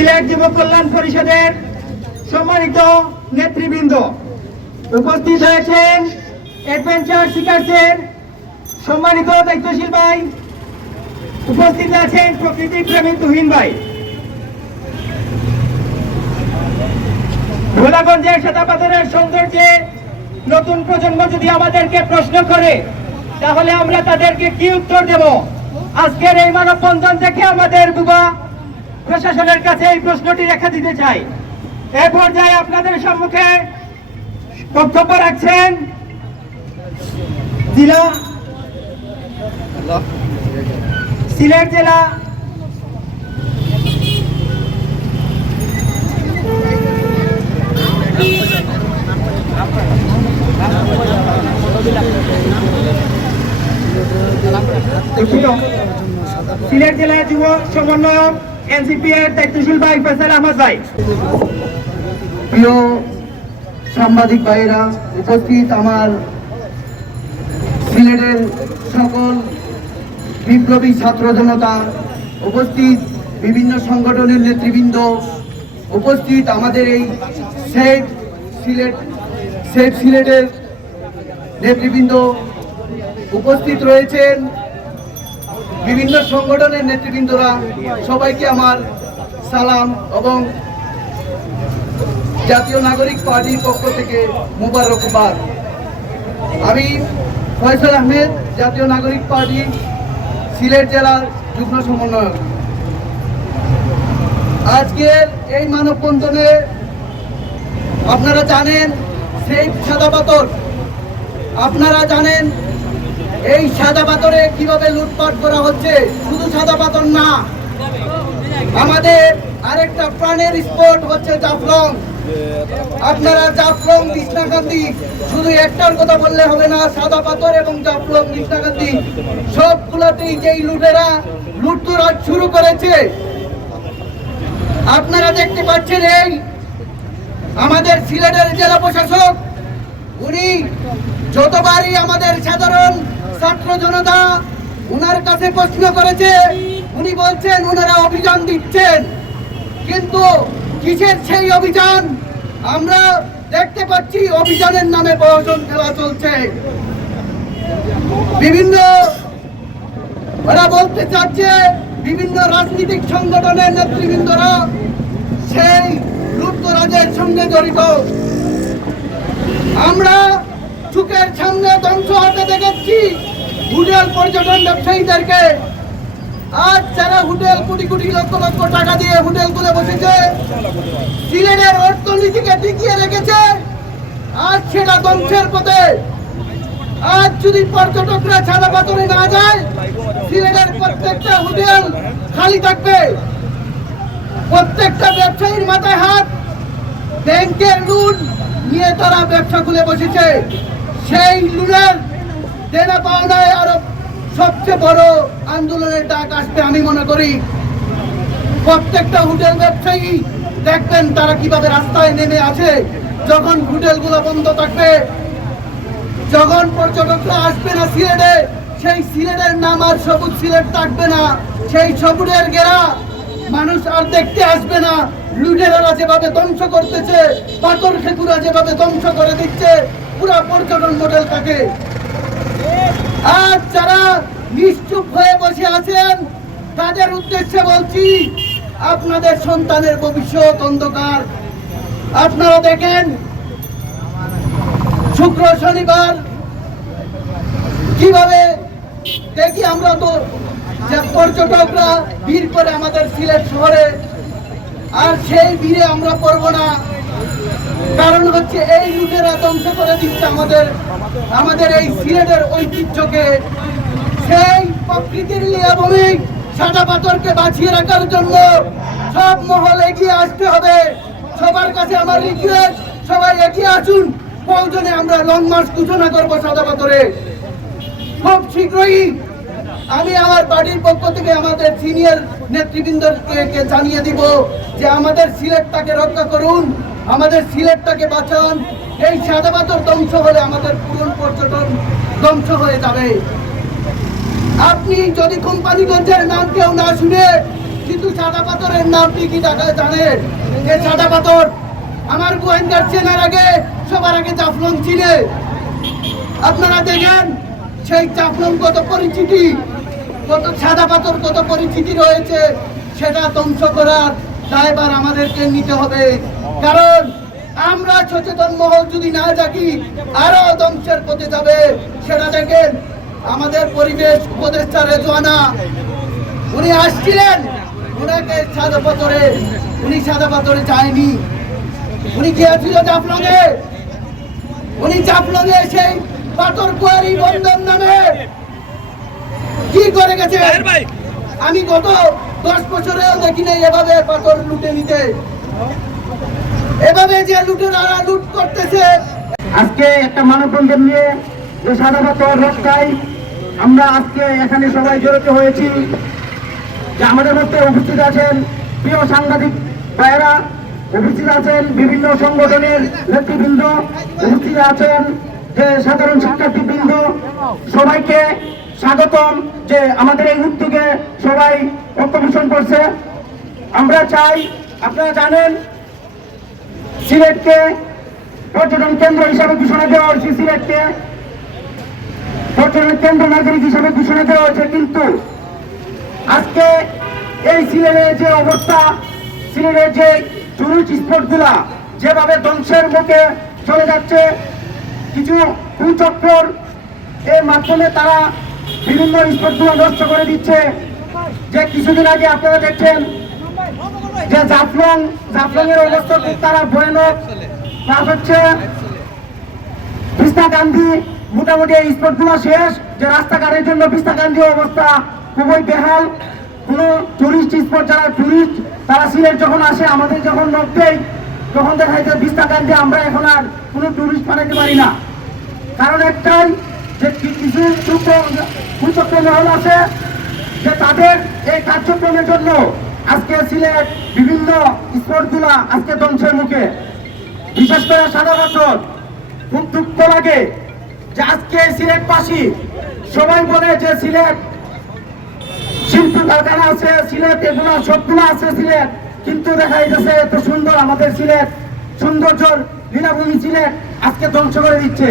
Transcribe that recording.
সিলেট যুব কল্যাণ পরিষদের সম্মানিত নেতৃবৃন্দ, উপস্থিত হয়েছেন অ্যাডভেঞ্চার সিকার্সের সম্মানিত দায়িত্বশীল ভাই, উপস্থিত আছেন প্রকৃতি প্রেমী তুহিন ভাই। ভোলাগঞ্জের সাদাপাথরের সৌন্দর্যে নতুন প্রজন্ম যদি আমাদেরকে প্রশ্ন করে, তাহলে আমরা তাদেরকে কি উত্তর দেব? আজকের এই মানববন্ধন থেকে আমাদের বুবা প্রশাসনের কাছে এই প্রশ্নটি রেখে দিতে চাই। এ পর্যায়ে আপনাদের সম্মুখে বক্তব্য রাখছেন সিলেট জেলা সিলেট জেলা যুব সমন্বয়ক এনসিপি এর দায়িত্বশীল ভাই ফয়সাল আহমদ ভাই। প্রিয় সাংবাদিক ভাইয়েরা, উপস্থিত আমার সিলেটের সকল বিপ্লবী ছাত্র জনতা, উপস্থিত বিভিন্ন সংগঠনের নেতৃবৃন্দ, উপস্থিত আমাদের এই সেফ সিলেটের নেতৃবৃন্দ, উপস্থিত রয়েছেন বিভিন্ন সংগঠনের নেতৃবৃন্দরা, সবাইকে আমার সালাম এবং জাতীয় নাগরিক পার্টির পক্ষ থেকে মোবারকবাদ। আমি ফয়সাল আহমেদ, জাতীয় নাগরিক পার্টি সিলেট জেলার যুগ্ম সমন্বয়ক। আজকের এই মানববন্ধনে আপনারা জানেন সেই সাদা পাথর, আপনারা জানেন এই সাদা পাথরে কিভাবে লুটপাট করা হচ্ছে। শুধু সাদা পাথর না, আমাদের আরেকটা প্রাণের স্পট হচ্ছে জাফলং। আপনারা জাফলং, কৃষ্ণাকান্দি, শুধু একটার কথা বললে হবে না, সাদা পাথর এবং জাফলং, কৃষ্ণাকান্দি সবগুলোতেই যেই লুটেরা লুটতরাজ শুরু করেছে। আপনারা দেখতে পাচ্ছেন এই আমাদের সিলেটের জেলা প্রশাসক, উনি যতবারই আমাদের সাধারণ ছাত্র জনতা উনার কাছে প্রশ্ন করেছে, উনি বলছেন উনারা অভিযান দিচ্ছেন, কিন্তু কিসের সেই অভিযান? আমরা দেখতে পাচ্ছি অভিযানের নামে প্রহসন খেলা চলছে। বিভিন্ন ওরা বলতে চাচ্ছে বিভিন্ন রাজনৈতিক সংগঠনের নেতৃবৃন্দরা সেই লুটতরাজের সঙ্গে জড়িত। আমরা চোখের সামনে ধ্বংস হতে দেখেছি হোটেল পর্যটন ব্যবসায়ীদেরকে। আজ যারা হোটেল কোটি কোটি লক্ষ লক্ষ টাকা দিয়ে হোটেল খুলে বসেছে, সিলেটের অর্থনীতিকে টিকিয়ে রেখেছে, আজ সেটা ধ্বংসের পথে। আজ যদি পর্যটকরা সাদা পাথরে না যায়, সিলেটের প্রত্যেকটা হোটেল খালি থাকবে। প্রত্যেকটা ব্যবসায়ীর মাথায় হাত, ব্যাংকের লোন নিয়ে তারা ব্যবসা খুলে বসেছে। সেই লোনের দেনা পাওনায় আরো সবচেয়ে বড় আন্দোলনের ডাক আসবে আমি মনে করি। প্রত্যেকটা হোটেল ব্যবসায়ী দেখবেন তারা কিভাবে রাস্তায় নেমে আছে যখন হোটেলগুলো বন্ধ থাকবে, যখন পর্যটকরা আসবে না সিলেটে, সেই সিলেটের নাম আর সবুজ সিলেট থাকবে না, সেই সবুজের ঘেরা মানুষ আর দেখতে আসবে না। লুটেরারা যেভাবে ধ্বংস করতেছে, পাথর খেকুরা যেভাবে ধ্বংস করে দিচ্ছে পুরা পর্যটন মডেলটাকে। আর যারা নিশ্চুপ হয়ে বসে আছেন তাদের উদ্দেশ্যে বলছি, আপনাদের সন্তানের ভবিষ্যৎ অন্ধকার। আপনারা দেখেন শুক্র শনিবার কিভাবে দেখি আমরা, তো যে পর্যটকরা ভিড় করে আমাদের সিলেট শহরে, আর সেই ভিড়ে আমরা পড়ব না। কারণ হচ্ছে এই লুটেরা ধ্বংস করে দিচ্ছে আমাদের এই সিলেটের ঐতিহ্যকে। সেই প্রকৃতির লীলাভূমি সাদা পাথরকে বাঁচিয়ে রাখার জন্য সব মহল এগিয়ে আসতে হবে। সবার কাছে আমার রিকোয়েস্ট, সবাই এগিয়ে আসুন। প্রয়োজনে আমরা লং মার্চ ঘোষণা করবো সাদা পাথরে। খুব শীঘ্রই আমি আমার পার্টির পক্ষ থেকে আমাদের সিনিয়র নেতৃবৃন্দকে জানিয়ে দিব যে আমাদের সিলেটটাকে রক্ষা করুন, আমাদের সিলেটটাকে বাঁচান। এই সাদা পাথর ধ্বংস হলে আমাদের পুরনো পর্যটন ধ্বংস হয়ে যাবে। আপনি যদি কোম্পানিগঞ্জের নাম কেউ না শুনে কিন্তু সাদা পাথরের নামটি কি জানেন? যে সাদা পাথর আমার গোয়েন্দার চেনার আগে সবার আগে জাফলং চিনে। আপনারা দেখেন সেই জাফলং কত পরিচিতি, কত সাদা পাথর কত পরিচিতি রয়েছে, সেটা ধ্বংস করার দায়ভার আমাদেরকে নিতে হবে। কারণ আমরা সচেতন মহল যদি না জাগি আরো ধ্বংসের পথে যাবে। সেটা দেখেন আমাদের পরিবেশ উপদেষ্টা রেজওয়ানা, উনি আসছিলেন, উনি সাদা পাথরে যায়নি, উনি গিয়েছিল জাফলংয়ে। উনি জাফলংয়ে সেই পাথর কোয়ারি বন্দর নামে কি করে গেছে আমি গত 10 বছরেও দেখি নাই এভাবে পাথর লুটে নিতে, এভাবে যে লুটেরারা লুট করতেছে। আজকে একটা মানববন্ধন নিয়ে যে সাদা পাথর রক্ষায় আমরা আজকে এখানে সবাই জড়িত হয়েছি। যে আমাদের মধ্যে উপস্থিত আছেন প্রিয় সাংবাদিক ভাইয়েরা, উপস্থিত আছেন বিভিন্ন সংগঠনের নেতৃবৃন্দ, উপস্থিত আছেন যে সাধারণ শিক্ষার্থীবৃন্দ, সবাইকে স্বাগতম। যে আমাদের এই উদ্যোগে সবাই ঐক্যপোষণ করছে। আমরা চাই, আপনারা জানেন সিলেটকে পর্যটন কেন্দ্র হিসাবে ঘোষণা দেওয়া হয়েছে, সিলেটকে পর্যটন কেন্দ্র নাগরিক হিসাবে ঘোষণা দেওয়া হয়েছে। কিন্তু আজকে এই সিলেটের যে অবস্থা, সিলেটের যে টুরিস্ট স্পট গুলা যেভাবে ধ্বংসের মুখে চলে যাচ্ছে, কিছু কুচক্র এর মাধ্যমে তারা বিভিন্ন স্পট গুলো নষ্ট করে দিচ্ছে। যে কিছুদিন আগে আপনারা দেখছেন যে জাফলং এর অবস্থা খুব তারা ভয়ানক। প্লাস হচ্ছে পিস্তা গান্ধী, মোটামুটি এই স্পট গুলো শেষ। যে রাস্তাঘাটের জন্য পিস্তা গান্ধীর অবস্থা খুবই বেহাল। কোন টুরিস্ট স্পট, যারা টুরিস্ট তারা সিলেট যখন আসে, আমাদের যখন নখ দেয় তখন দেখা যায় পিস্তা গান্ধী আমরা এখন আর কোনো টুরিস্ট পাঠাতে পারি না। কারণ একটাই, যে কিছু কুচক্র মহল আছে যে তাদের এই কার্যক্রমের জন্য আজকে সিলেট বিভিন্ন স্পট গুলা আজকে ধ্বংসের মুখে। বিশেষ করে সাদা পাথর খুব দুঃখ লাগে যে আজকে সিলেটবাসী সবাই বলে যে সিলেট শিল্প কারখানা আছে, সিলেট এগুলো সবগুলো আছে সিলেট, কিন্তু দেখা যাচ্ছে এত সুন্দর আমাদের সিলেট, সৌন্দর্য লীলাভূমি সিলেট আজকে ধ্বংস করে দিচ্ছে।